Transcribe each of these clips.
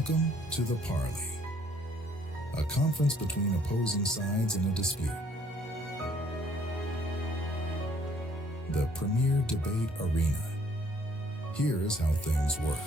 Welcome to the Parley, a conference between opposing sides in a dispute. The premier debate arena. Here is how things work.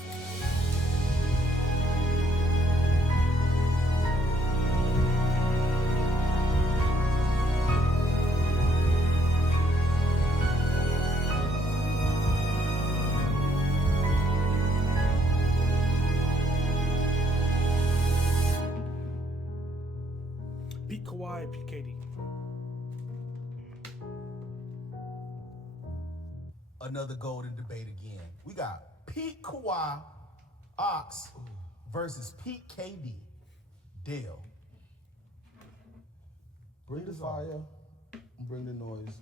Peak Kawhi and Peak KD. Another golden debate again. We got Peak Kawhi Ox versus Peak KD. Dale. Bring the fire, bring the noise.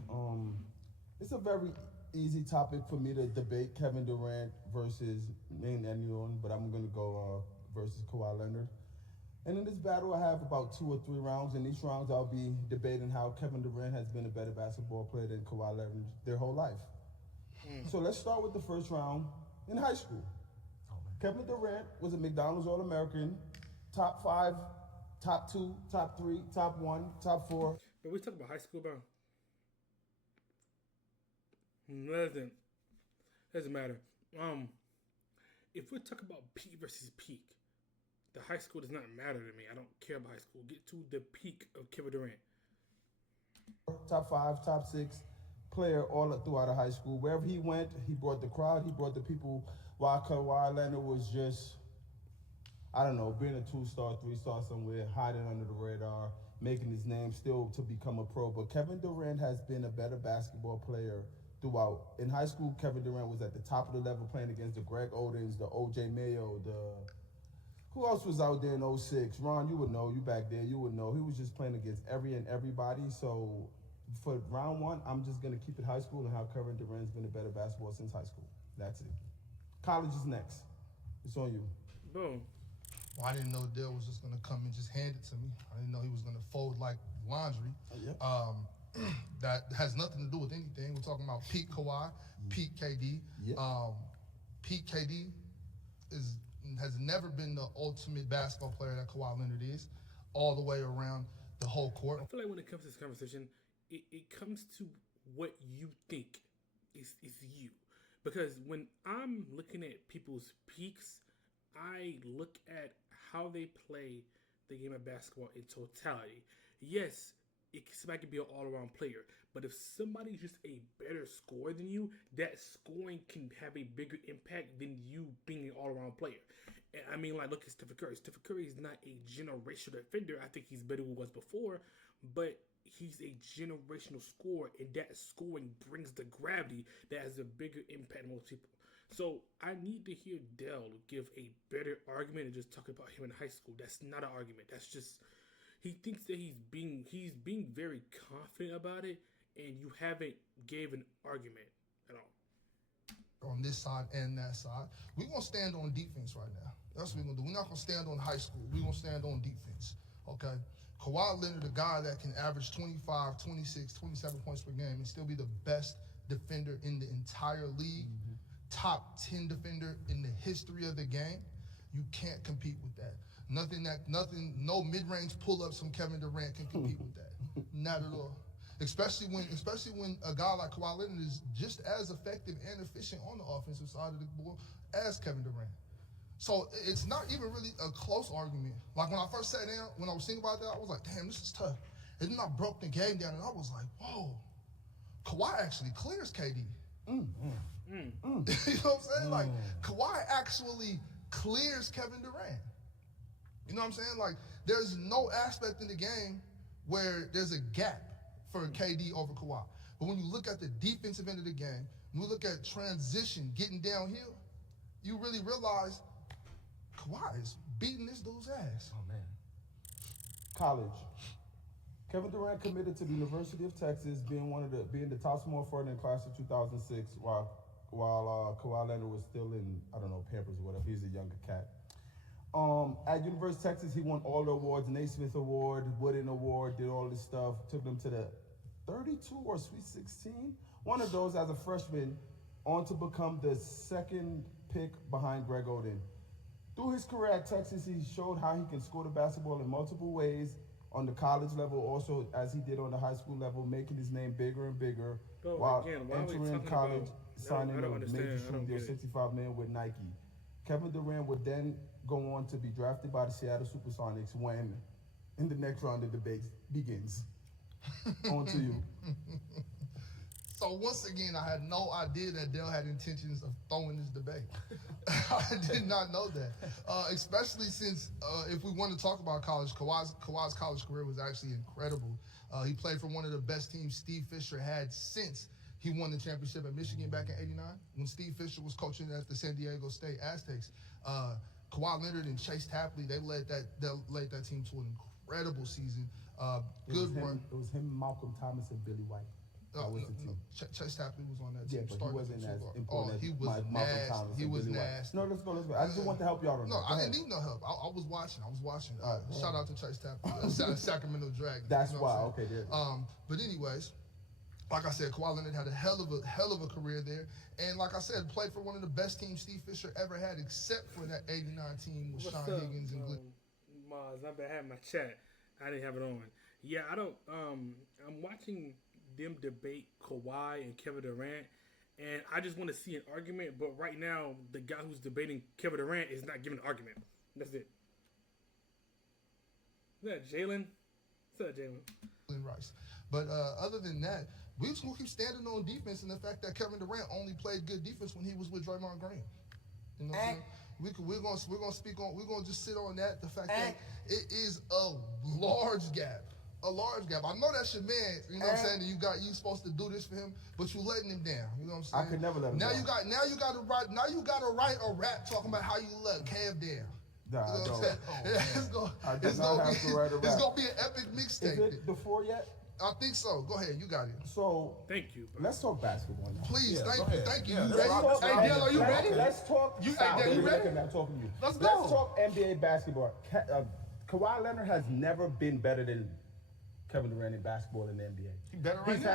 It's a very easy topic for me to debate Kevin Durant versus name anyone, but I'm gonna go versus Kawhi Leonard. And in this battle, I have about 2 or 3 rounds. In each round, I'll be debating how Kevin Durant has been a better basketball player than Kawhi Leonard their whole life. So let's start with the first round in high school. Kevin Durant was a McDonald's All-American, top 5, top 2, top 3, top 1, top 4. But we talk about high school, bro. Doesn't matter. If we talk about peak versus peak, the high school does not matter to me. I don't care about high school. Get to the peak of Kevin Durant. Top 5, top 6 player all throughout the high school. Wherever he went, he brought the crowd, he brought the people, while Kawhi Leonard was just, I don't know, being a 2-star, 3-star somewhere, hiding under the radar, making his name still to become a pro. But Kevin Durant has been a better basketball player throughout. In high school, Kevin Durant was at the top of the level playing against the Greg Odens, the O.J. Mayo, who else was out there in 06? Ron, you would know. You back there, you would know. He was just playing against everybody. So for round 1, I'm just going to keep it high school and how Kevin Durant's been a better basketball since high school. That's it. College is next. It's on you. Boom. Well, I didn't know Dale was just going to come and just hand it to me. I didn't know he was going to fold like laundry. That has nothing to do with anything. We're talking about Peak Kawhi, Peak KD. Peak KD has never been the ultimate basketball player that Kawhi Leonard is, all the way around the whole court. I feel like when it comes to this conversation, it comes to what you think is you. Because when I'm looking at people's peaks, I look at how they play the game of basketball in totality. Yes, somebody can be an all-around player, but if somebody's just a better scorer than you, that scoring can have a bigger impact than you being an all-around player. And I mean, like, look at Stephen Curry. Stephen Curry is not a generational defender. I think he's better than he was before, but he's a generational scorer, and that scoring brings the gravity that has a bigger impact on most people. So I need to hear Dell give a better argument and just talk about him in high school. That's not an argument. That's just, he thinks that he's being very confident about it, and you haven't gave an argument at all. On this side and that side, we're going to stand on defense right now. That's what we're going to do. We're not going to stand on high school. We're going to stand on defense, okay? Kawhi Leonard, a guy that can average 25, 26, 27 points per game and still be the best defender in the entire league, top 10 defender in the history of the game. You can't compete with that. No mid-range pull-ups from Kevin Durant can compete with that. Not at all. Especially when a guy like Kawhi Leonard is just as effective and efficient on the offensive side of the ball as Kevin Durant. So it's not even really a close argument. Like when I first sat down, when I was thinking about that, I was like, damn, this is tough. And then I broke the game down and I was like, whoa, Kawhi actually clears KD. You know what I'm saying? Like, Kawhi actually clears Kevin Durant. You know what I'm saying? Like, there's no aspect in the game where there's a gap for KD over Kawhi. But when you look at the defensive end of the game, when you look at transition, getting downhill, you really realize Kawhi is beating this dude's ass. Oh, man. College. Kevin Durant committed to the University of Texas, being the top small forward in the class of 2006, while Kawhi Leonard was still in, I don't know, Pampers or whatever. He's a younger cat. At University of Texas, he won all the awards, Naismith Award, Wooden Award, did all this stuff, took them to the 32 or Sweet 16. One of those as a freshman, on to become the second pick behind Greg Oden. Through his career at Texas, he showed how he can score the basketball in multiple ways on the college level, also as he did on the high school level, making his name bigger and bigger Bro, while again, why are we entering talking college, about- signing I don't a understand. major I don't deal, get it. $65 million with Nike. Kevin Durant would then go on to be drafted by the Seattle Supersonics when, in the next round, the debate begins. On to you. So once again, I had no idea that Dale had intentions of throwing this debate. I did not know that, especially since if we want to talk about college, Kawhi's college career was actually incredible. He played for one of the best teams Steve Fisher had since he won the championship at Michigan back in '89 when Steve Fisher was coaching at the San Diego State Aztecs. Kawhi Leonard and Chase Tapley, they led that team to an incredible season. Good run. It was him, Malcolm Thomas, and Billy White. That was the team. Chase Tapley was on that Yeah, team. but he wasn't as important Oh, as he was Malcolm nasty. Thomas He and was Billy White. nasty. No, let's go. I just want to help you out on No, that. Go I ahead. didn't need no help. I was watching. Shout out to Chase Tapley, Sacramento Dragons. That's you know what I'm why. saying? Okay, there. But anyways, like I said, Kawhi Leonard had a hell of a career there, and like I said, played for one of the best teams Steve Fisher ever had, except for that '89 team with What's Sean up, Higgins and Glenn. Maz, I had my chat. I didn't have it on. Yeah, I don't. I'm watching them debate Kawhi and Kevin Durant, and I just want to see an argument. But right now, the guy who's debating Kevin Durant is not giving an argument. That's it. Is that Jalen? What's up, Jalen? Rice. But other than that, we just gonna keep standing on defense and the fact that Kevin Durant only played good defense when he was with Draymond Green. You know what I'm saying? We're gonna just sit on that. The fact that it is a large gap. A large gap. I know that's your man, you know what I'm saying? That you supposed to do this for him, but you letting him down. You know what I'm saying? I could never let him down. Now you gotta write a rap talking about how you let Kev down. Nah, You know I what don't. I'm saying? I do not have to write a rap. It's gonna be an epic Is mixtape. it the 4 yet? I think so. Go ahead, you got it. So Thank you. let's talk basketball now. Please, Yeah, thank go you, ahead. thank you. Yeah, You let's ready? rock. Hey, Dale, are you ready? Let's talk. You- Stop. hey, Dale, you Don't ready? look at me, I'm talking to you. Let's Let's go. talk NBA basketball. Kawhi Leonard has never been better than Kevin Durant in basketball in the NBA. He better right He's now.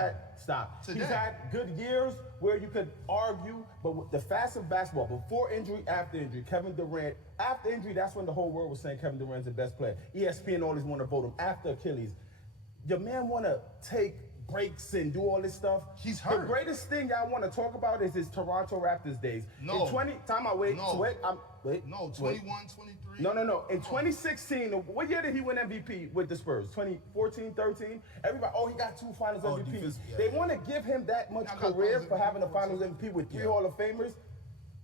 had Today. He's had good years where you could argue, but with the facts of basketball, before injury, after injury, Kevin Durant, after injury, that's when the whole world was saying Kevin Durant's the best player. ESPN always want to vote him after Achilles. Your man want to take breaks and do all this stuff. He's hurt. The greatest thing y'all want to talk about is his Toronto Raptors days. No. In 20, time out, wait, No. wait, No, wait. 21, 23. No. In 2016, what year did he win MVP with the Spurs? 2014, 13? Everybody, he got 2 Finals MVPs. defense, yeah, They yeah. want to give him that much I got career Finals for having a MVP Finals MVP with 3 Yeah. Hall of Famers.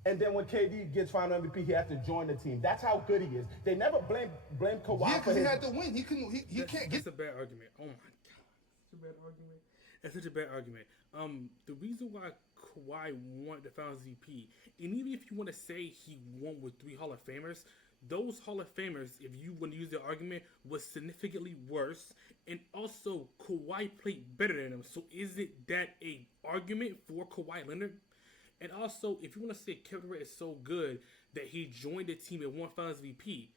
And then when KD gets Final MVP, he had to join the team. That's how good he is. They never blame Kawhi Yeah, for because he his... had to win. He can't get. That's a bad argument. Oh my god, such a bad argument. That's such a bad argument. The reason why Kawhi won the Finals MVP, and even if you want to say he won with 3 Hall of Famers, those Hall of Famers, if you want to use the argument, was significantly worse, and also Kawhi played better than him. So isn't that a argument for Kawhi Leonard? And also, if you want to say Kevin Durant is so good that he joined the team and won Finals MVP,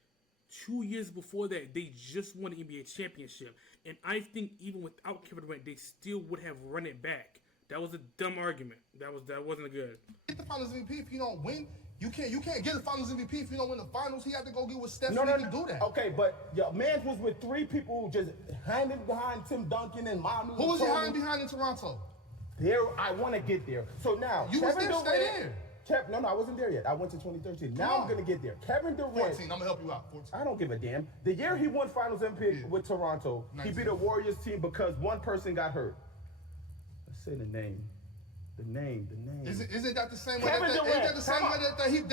2 years before that, they just won the NBA championship. And I think even without Kevin Durant, they still would have run it back. That was a dumb argument. That wasn't good. Get the Finals MVP if you don't win. You can't get the Finals MVP if you don't win the Finals. He had to go get with Steph. No, He can do that. Okay, but your man was with 3 people just hanging behind Tim Duncan and Manu. Who was he Tony. hiding behind in Toronto? There, I want to get there. So now, You was Kevin there, stay there. No, I wasn't there yet. I went to 2013. Now on. I'm going to get there. Kevin Durant. 14. I'm gonna help you out. 14. I don't give a damn. The year he won Finals MVP Yeah. with Toronto, he 19. beat a Warriors team because one person got hurt. Let's say the name. The name. Isn't that the same way Kevin that Durant, ain't that the same come way on.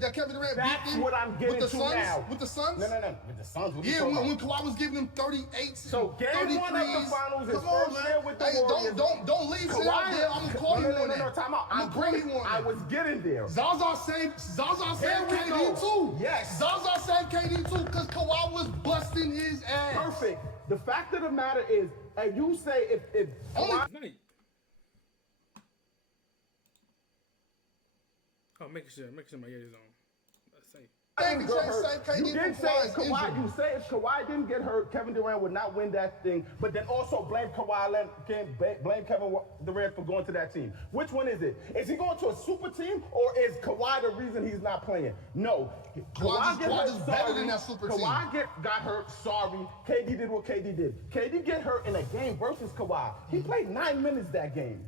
that Kevin Durant That's beat them what I'm getting with the to Suns? now. With the Suns? No. With the Suns. What you Yeah, talking when about? Kawhi was giving them 38. So game 33s. 1 of the finals is Come on, first year man. with the Hey, Warriors. don't leave shit out there. I'm gonna call you on that. No, time out. I'm gonna call you on I that. was getting there. Zaza saved Here we KD go. too. Yes. Zaza saved KD too because Kawhi was busting his ass. Perfect. The fact of the matter is, and you say if Kawhi, Night. Oh, making sure my ear is on. Let's say. Can't got say hurt. KD You did for say Kawhi's if Kawhi. injury. You say if Kawhi didn't get hurt, Kevin Durant would not win that thing. But then also blame blame Kevin Durant for going to that team. Which one is it? Is he going to a super team or is Kawhi the reason he's not playing? No. Kawhi is better than that super team. Kawhi got hurt. Sorry. KD did what KD did. KD get hurt in a game versus Kawhi. He played 9 minutes that game.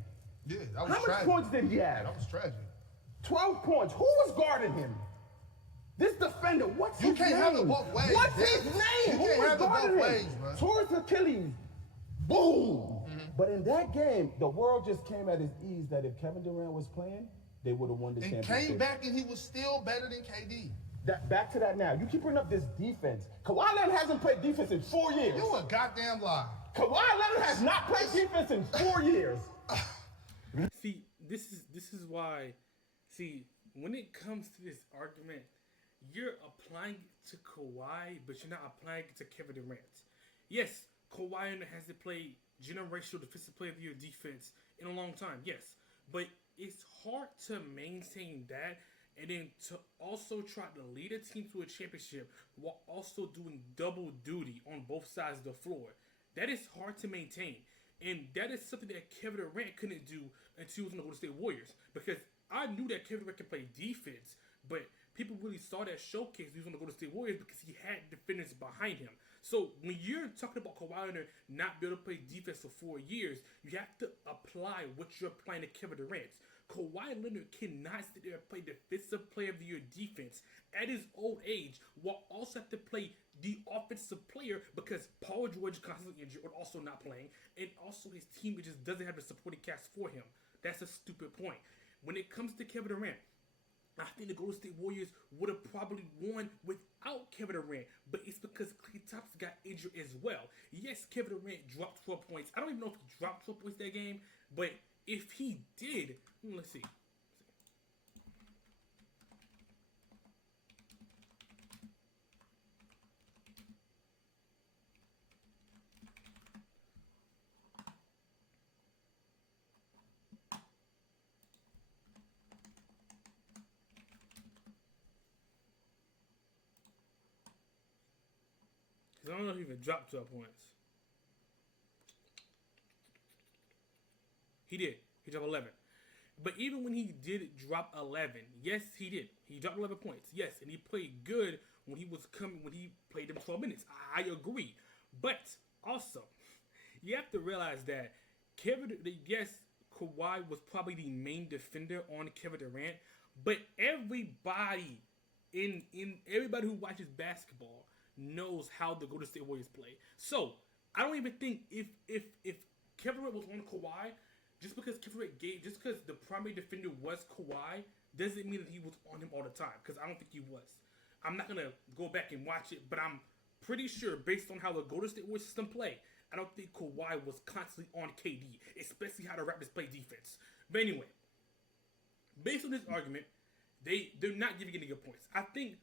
Yeah, that was How tragic. much points did he have? That was tragic. 12 points. Who was guarding him? This defender, what's his name? You can't have it both ways. What's man. his name? You Who can't was have it both guarding him? ways, man. Towards Achilles. Boom. But in that game, the world just came at his ease that if Kevin Durant was playing, they would have won the And championship. came back and he was still better than KD. Back to that now. You keep bringing up this defense. Kawhi Leonard hasn't played defense in 4 years. You a goddamn lie. Kawhi Leonard has not played defense in 4 years. See, this is why. See, when it comes to this argument, you're applying it to Kawhi, but you're not applying it to Kevin Durant. Yes, Kawhi hasn't played generational defensive player of the year defense in a long time. Yes, but it's hard to maintain that and then to also try to lead a team to a championship while also doing double duty on both sides of the floor. That is hard to maintain. And that is something that Kevin Durant couldn't do until he was on the Golden State Warriors. Because I knew that Kevin Durant could play defense, but people really saw that showcase he was on the Golden State Warriors because he had defenders behind him. So when you're talking about Kawhi Leonard not being able to play defense for 4 years, you have to apply what you're applying to Kevin Durant. Kawhi Leonard cannot sit there and play defensive player of the year defense at his old age while also have to play the offensive player because Paul George is constantly injured or also not playing, and also his team just doesn't have the supporting cast for him. That's a stupid point. When it comes to Kevin Durant, I think the Golden State Warriors would have probably won without Kevin Durant, but it's because Klay Thompson got injured as well. Yes, Kevin Durant dropped 12 points. I don't even know if he dropped 12 points that game, but if he did, let's see. I don't know if he even dropped 12 points. He did. He dropped 11. But even when he did drop 11, yes, he did. He dropped 11 points. Yes, and he played good when he played them 12 minutes. I agree. But also, you have to realize that yes, Kawhi was probably the main defender on Kevin Durant, but everybody everybody who watches basketball knows how the Golden State Warriors play. So I don't even think if Kevin Durant was on Kawhi, just because the primary defender was Kawhi, doesn't mean that he was on him all the time. Because I don't think he was. I'm not gonna go back and watch it, but I'm pretty sure based on how the Golden State Warriors system play, I don't think Kawhi was constantly on KD, especially how the Raptors play defense. But anyway, based on this argument, they're not giving any good points. I think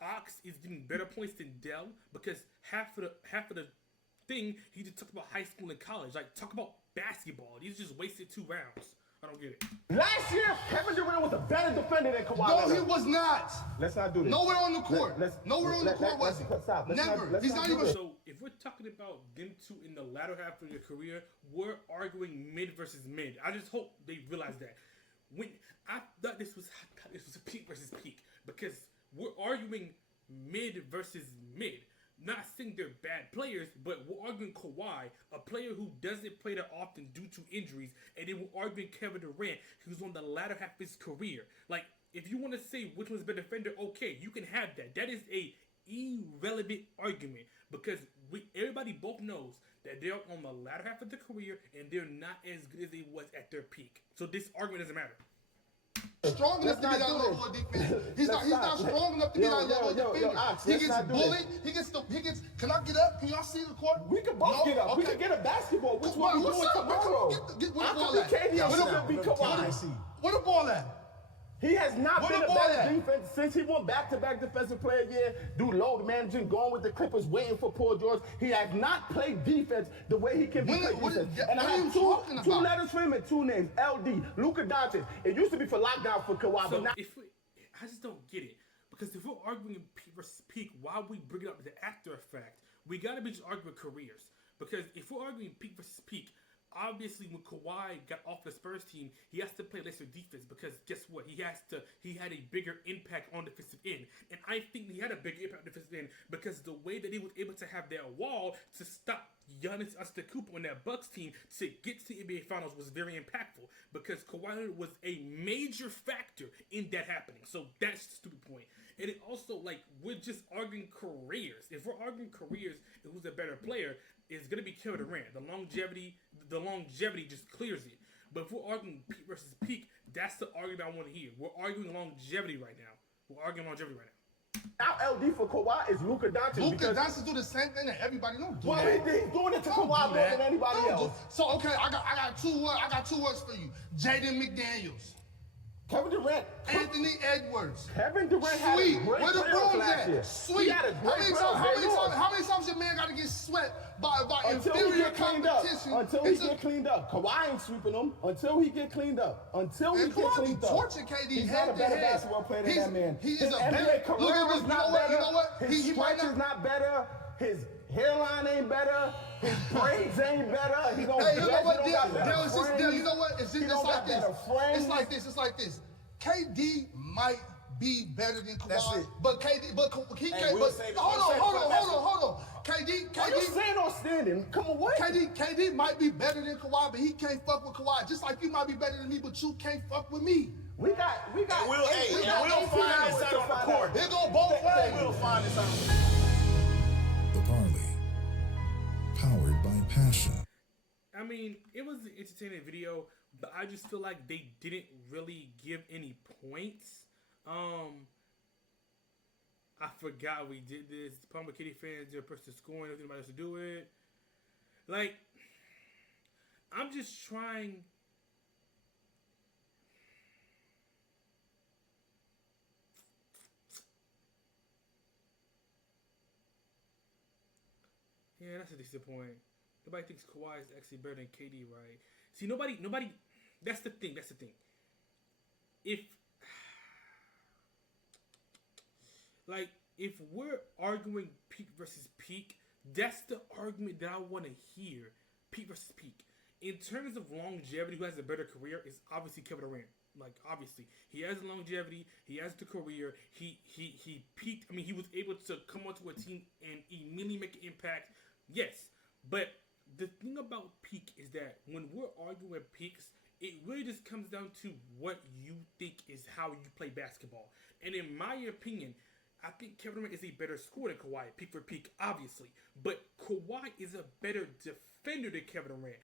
Ox is getting better points than Dell because half of the thing he just talked about high school and college. Like, talk about basketball. These just wasted 2 rounds. I don't get it. Last year, Kevin Durant was a better defender than Kawhi Leonard. No, he was not. Let's not do this. Nowhere on the court. Nowhere on the court was he. Stop. Never. He's not even. So if we're talking about them two in the latter half of their career, we're arguing mid versus mid. I just hope they realize that. When I thought this was a peak versus peak because we're arguing mid versus mid. Not saying they're bad players, but we're arguing Kawhi, a player who doesn't play that often due to injuries, and then we're arguing Kevin Durant, who's on the latter half of his career. Like, if you want to say which one's a better defender, okay, you can have that. That is a irrelevant argument because everybody both knows that they're on the latter half of their career and they're not as good as they was at their peak. So this argument doesn't matter. Strong enough to be that level of defense. He's not strong enough to be that level of defender. He gets bullied. He gets. Can I get up? Can y'all see the court? We can both get up. Okay. We can get a basketball. Which one we doing tomorrow? Get where the ball After at? KD, I'm gonna be Kawhi. Where the ball at? He has not Where been the a ball better at? defense since he went back-to-back defensive player of the year, do load managing, going with the Clippers, waiting for Paul George. He has not played defense the way he can play defense. And I have two letters for him and 2 names. LD, Luka Doncic. It used to be for lockdown for Kawhi, So but now... I just don't get it. Because if we're arguing peak versus peak, why we bring it up the after effect? We gotta be just arguing careers. Because if we're arguing peak versus peak, obviously when Kawhi got off the Spurs team, he has to play lesser defense because guess what? He had a bigger impact on defensive end. And I think he had a bigger impact on defensive end because the way that he was able to have that wall to stop Giannis Antetokounmpo on that Bucks team to get to the NBA Finals was very impactful because Kawhi was a major factor in that happening. So that's the stupid point. And it also, like, we're just arguing careers. If we're arguing careers, who's a better player, it's gonna be Kevin Durant. The longevity just clears it. But if we're arguing peak versus peak, that's the argument I want to hear. We're arguing longevity right now. Now LD for Kawhi is Luka Doncic. Luka Doncic do the same thing that everybody knows. Well, he's doing it to Kawhi more than anybody else. So okay, I got two words for you. Jaden McDaniels. Kevin Durant. Anthony Edwards. Kevin Durant had a great Where the playoff brooms last year. at? Sweet. He had a great How many times your man got to get swept by until he inferior get cleaned up. competition? Until he get cleaned up. Kawhi ain't sweeping him. Until he get cleaned up. Until he get cleaned up. Torture KD He's head not a to better head. basketball player than that man. He is His a NBA better. career Look at this. is not better. You know what? His He might stretch is not. not better. His hairline ain't better. His braids ain't better. He don't. Hey, you know what? He don't got better Dale, frames. you know what? It's He just don't like got this. better frames. It's like this. KD might be better than That's Kawhi, it. but he Hey, can't. we'll But save it. hold on. KD, Are you saying on standing? Come on, what? KD might be better than Kawhi, but he can't fuck with Kawhi. Just like you might be better than me, but you can't fuck with me. We got. We'll find this out on the court. It go both ways. We'll find this out. The Parley. Powered by passion. I mean, it was an entertaining video, but I just feel like they didn't really give any points. I forgot we did this. Palmer Kitty fans, they're a person scoring, nothing about us to do it. Like, I'm just trying. Yeah, that's a decent point. Nobody thinks Kawhi is actually better than KD, right? See, nobody. That's the thing. If we're arguing peak versus peak, that's the argument that I want to hear. Peak versus peak. In terms of longevity, who has a better career is obviously Kevin Durant. Like, obviously, he has the longevity. He has the career. He peaked. I mean, he was able to come onto a team and immediately make an impact. Yes, but the thing about peak is that when we're arguing peaks, it really just comes down to what you think is how you play basketball. And in my opinion, I think Kevin Durant is a better scorer than Kawhi, peak for peak, obviously. But Kawhi is a better defender than Kevin Durant.